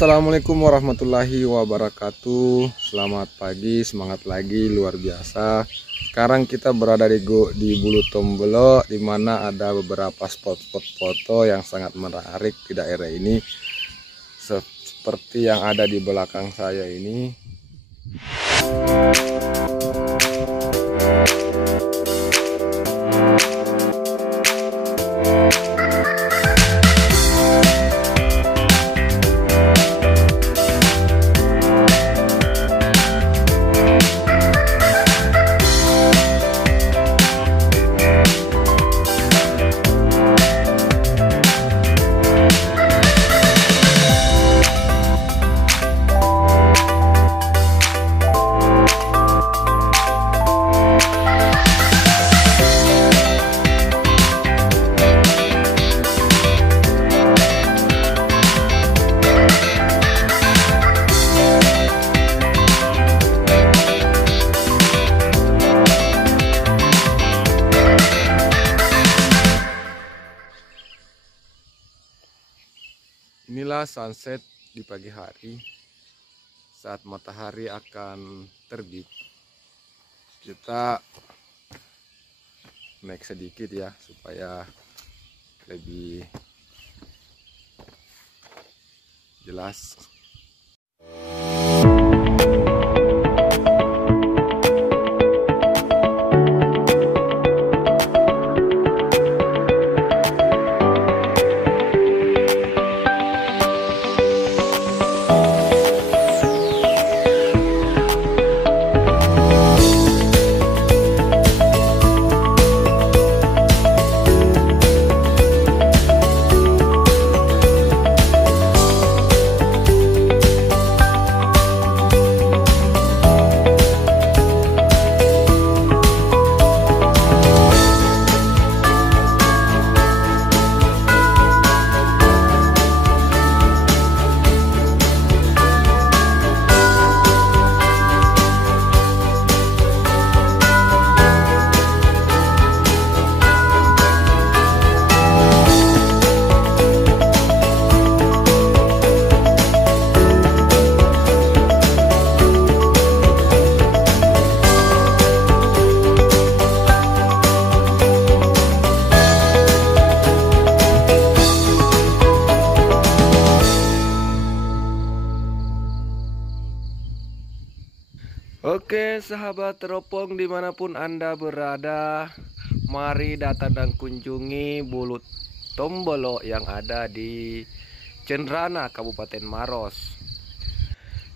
Assalamualaikum warahmatullahi wabarakatuh. Selamat pagi, semangat lagi luar biasa. Sekarang kita berada di Bulu Tombolo, di mana ada beberapa spot-spot foto yang sangat menarik di daerah ini, seperti yang ada di belakang saya ini. Inilah sunset di pagi hari saat matahari akan terbit. Kita naik sedikit ya supaya lebih jelas. Oke sahabat teropong dimanapun Anda berada, mari datang dan kunjungi Bulu Tombolo yang ada di Cenrana, Kabupaten Maros.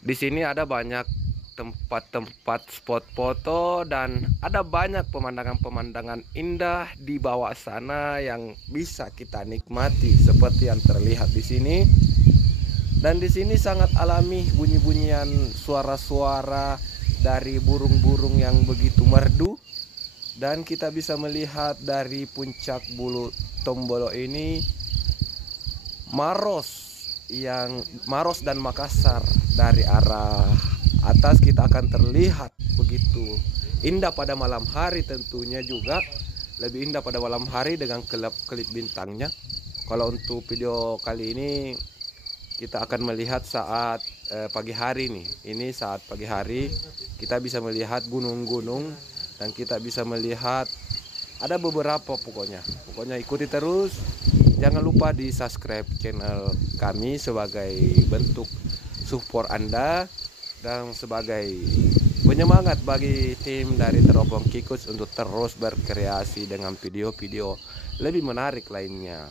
Di sini ada banyak tempat-tempat spot foto dan ada banyak pemandangan-pemandangan indah di bawah sana yang bisa kita nikmati seperti yang terlihat di sini. Dan di sini sangat alami bunyi-bunyian suara-suara dari burung-burung yang begitu merdu, dan kita bisa melihat dari puncak Bulu Tombolo ini Maros dan Makassar. Dari arah atas kita akan terlihat begitu indah pada malam hari, tentunya juga lebih indah pada malam hari dengan kelip-kelip bintangnya. Kalau untuk video kali ini kita akan melihat saat pagi hari nih. Ini saat pagi hari kita bisa melihat gunung-gunung dan kita bisa melihat ada beberapa pokoknya ikuti terus. Jangan lupa di subscribe channel kami sebagai bentuk support Anda dan sebagai penyemangat bagi tim dari Teropong Kikus untuk terus berkreasi dengan video-video lebih menarik lainnya.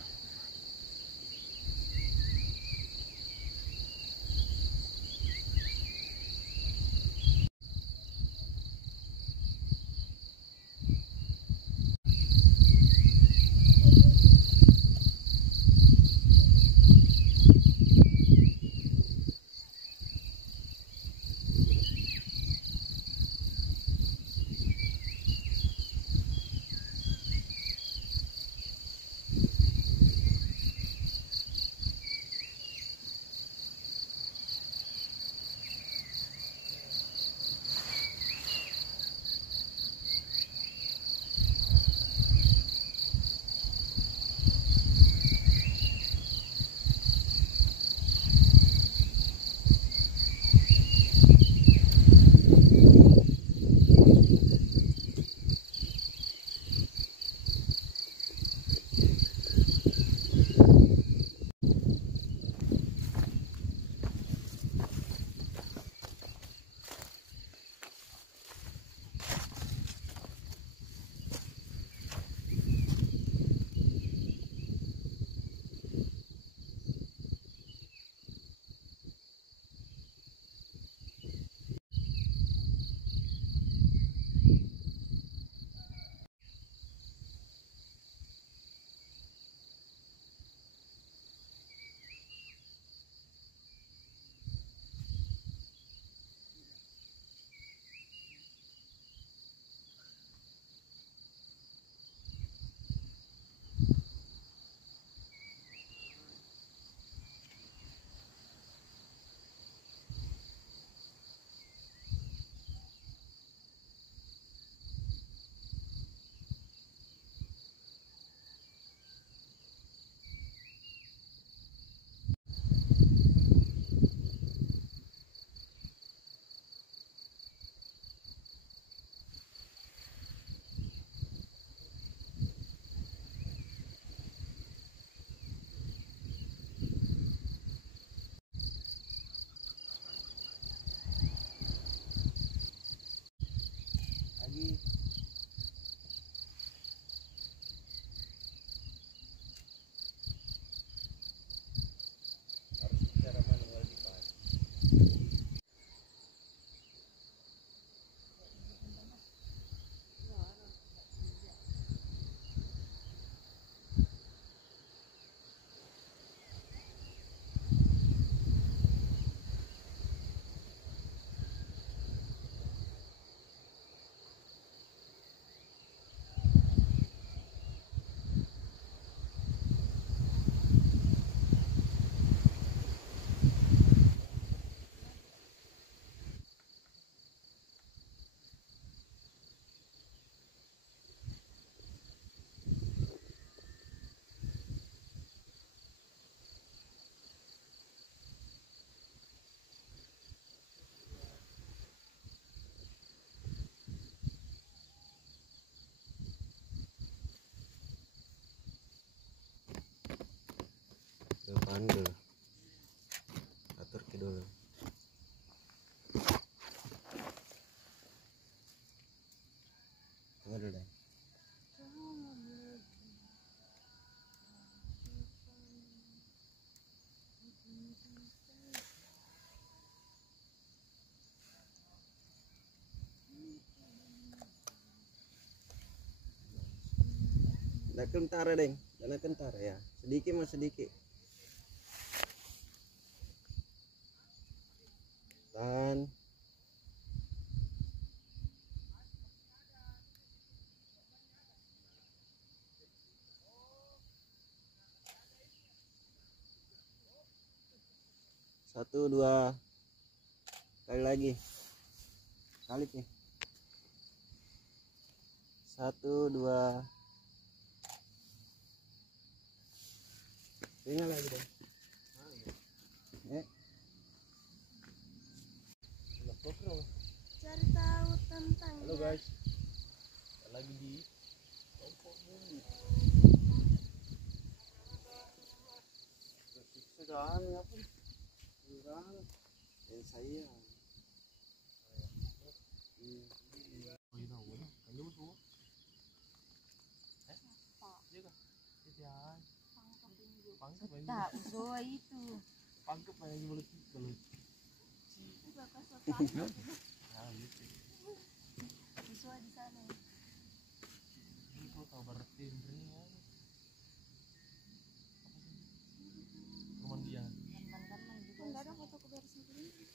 Anda atur ke dulu. Tunggu dulu deh. Dah kentara deng, dana kentara ya. Sedikit mas sedikit. Tahan. Satu dua kali lagi. Kali nih. Satu dua. Tinggal lagi deh. Cari tahu tentang. Halo guys, lagi di kelompok bulu. Sekarang apa? Sekarang saya. Tak usah itu. Pangkep yang belut belut. Itu bakal sopan. Usah di sana. Itu kabar tim ini ya. Kemandian. Teman-teman juga enggak ada foto kebersihan ini.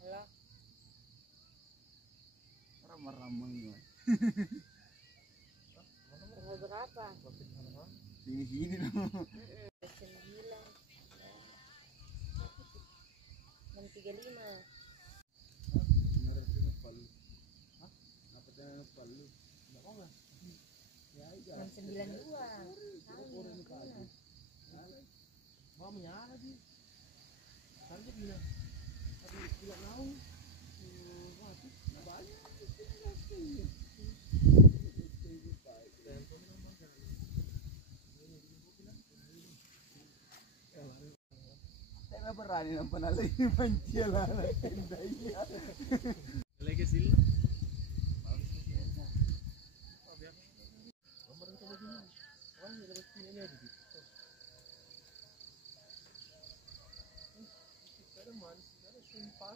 Halo. Ramai-ramai. Tanggal berapa? Di sini dong. 9. 635. Jam 92. Mau menyala di. Tadi bilang. Tadi bilang mau. Waduh, banyak. Saya berani nampak lagi mencela tendanya. Lagi sih. Ada manis, ada sumpah.